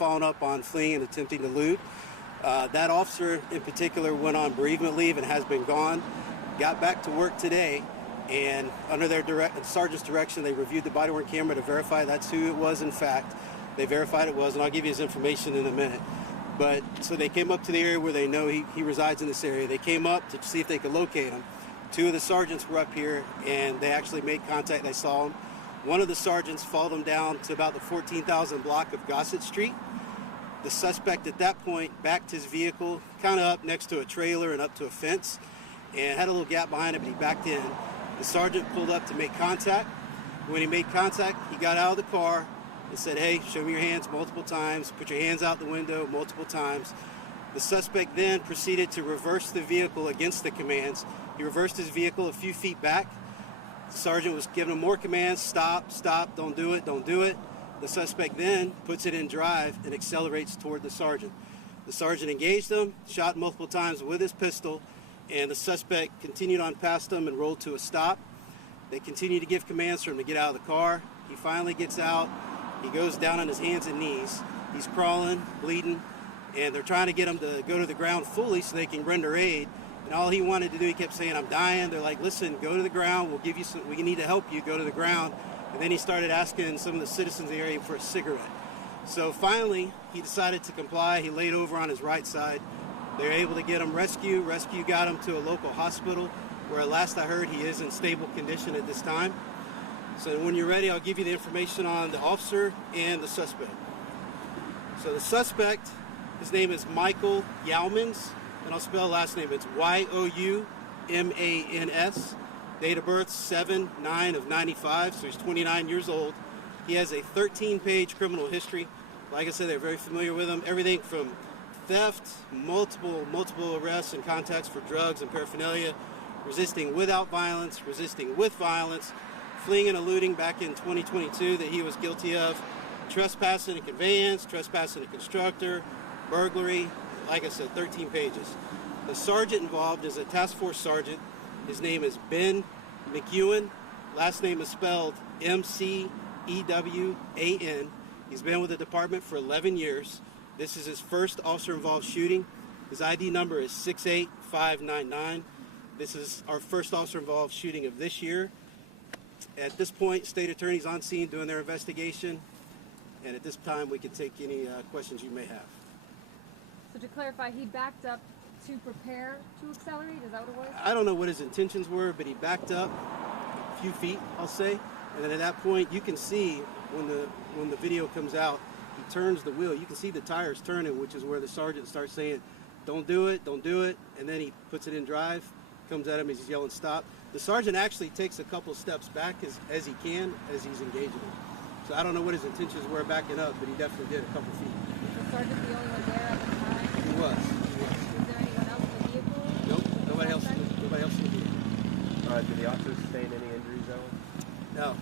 following up on fleeing and attempting to loot. That officer in particular went on bereavement leave and has been gone. Got back to work today, and under their sergeant's direction, they reviewed the body-worn camera to verify that's who it was in fact. They verified it was, and I'll give you his information in a minute. But so they came up to the area where they know he resides in this area. They came up to see if they could locate him. Two of the sergeants were up here, and they actually made contact. They saw him. One of the sergeants followed him down to about the 14,000 block of Gossett Street. The suspect at that point backed his vehicle kind of up next to a trailer and up to a fence, and had a little gap behind it, but he backed in. The sergeant pulled up to make contact. When he made contact, he got out of the car and said, "Hey, show me your hands," multiple times. Put your hands out the window multiple times. The suspect then proceeded to reverse the vehicle against the commands. He reversed his vehicle a few feet back. The sergeant was giving him more commands: stop, stop, don't do it, don't do it. The suspect then puts it in drive and accelerates toward the sergeant. The sergeant engaged him, shot multiple times with his pistol, and the suspect continued on past him and rolled to a stop. They continued to give commands for him to get out of the car. He finally gets out. He goes down on his hands and knees. He's crawling, bleeding, and they're trying to get him to go to the ground fully so they can render aid. And all he wanted to do, he kept saying, "I'm dying." They're like, "Listen, go to the ground. We'll give you some. We need to help you. Go to the ground." And then he started asking some of the citizens in the area for a cigarette. So finally, he decided to comply. He laid over on his right side. They were able to get him rescue. Rescue got him to a local hospital, where at last I heard he is in stable condition at this time. So when you're ready, I'll give you the information on the officer and the suspect. So the suspect, his name is Michael Youmans, and I'll spell last name. It's Youmans. Date of birth 7/9/95, so he's 29 years old. He has a 13-page criminal history. Like I said, they're very familiar with him. Everything from theft, multiple arrests and contacts for drugs and paraphernalia, resisting without violence, resisting with violence, fleeing and eluding back in 2022 that he was guilty of, trespassing a conveyance, trespassing a constructor, burglary. Like I said, 13 pages. The sergeant involved is a task force sergeant. His name is Ben McEwen. Last name is spelled McEwan. He's been with the department for 11 years. This is his first officer-involved shooting. His ID number is 68599. This is our first officer-involved shooting of this year. At this point, state attorney's on scene doing their investigation. And at this time, we can take any questions you may have. So to clarify, he backed up to prepare to accelerate? Is that what it was? I don't know what his intentions were, but he backed up a few feet, I'll say. And then at that point, you can see when the video comes out, he turns the wheel. You can see the tires turning, which is where the sergeant starts saying, "Don't do it, don't do it." And then he puts it in drive, comes at him as he's yelling, "Stop." The sergeant actually takes a couple steps back as he can as he's engaging him. So I don't know what his intentions were backing up, but he definitely did a couple feet. Was the sergeant the only one there at the time? He was. Was there anyone else in the vehicle? Nope, nobody else in the vehicle. Did the officer sustain any injuries, though? No,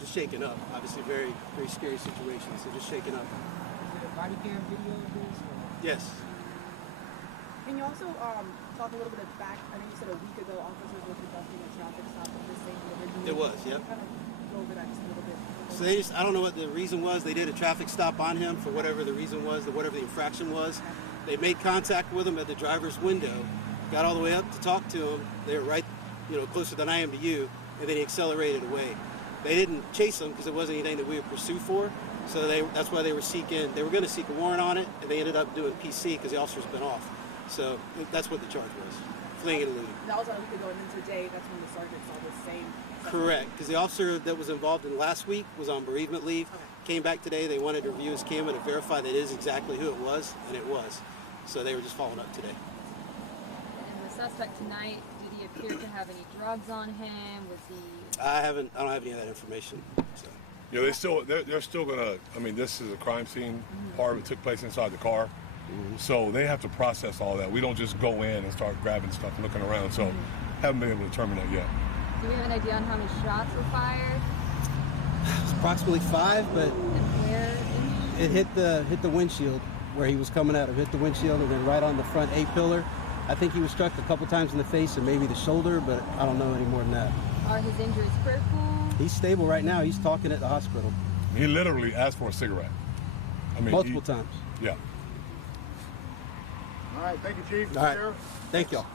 just shaken up. Obviously, very, very scary situation. So just shaken up. Is it a body cam video of this? Or? Yes. Can you also talk a little bit back? I think you said a week ago officers were conducting a traffic stop at this same interview. It was, yep. Kind of go over that just a little bit. So I don't know what the reason was. They did a traffic stop on him for whatever the reason was, whatever the infraction was. They made contact with him at the driver's window, got all the way up to talk to him. They were right, closer than I am to you, and then he accelerated away. They didn't chase him because it wasn't anything that we would pursue for. So that's why they were going to seek a warrant on it, and they ended up doing PC because the officer's been off. So that's what the charge was, fleeing and eluding. That was a week ago, and then today, that's when the sergeant saw the same. Correct, because the officer that was involved in last week was on bereavement leave. Okay. Came back today. They wanted to review his camera to verify that it is exactly who it was, and it was. So they were just following up today. And the suspect tonight, did he appear to have any drugs on him? Was he? I don't have any of that information. So. Yeah, they're still gonna. I mean, this is a crime scene. Part of it took place inside the car, so they have to process all that. We don't just go in and start grabbing stuff and looking around. So, haven't been able to determine that yet. Do we have an idea on how many shots were fired? It's approximately 5, but And where? it hit the windshield where he was coming out. It hit the windshield and then right on the front A-pillar. I think he was struck a couple times in the face and maybe the shoulder, but I don't know any more than that. Are his injuries critical? He's stable right now. He's talking at the hospital. He literally asked for a cigarette. I mean, multiple times. Yeah. All right, thank you, Chief. All right. Sheriff. Thank y'all.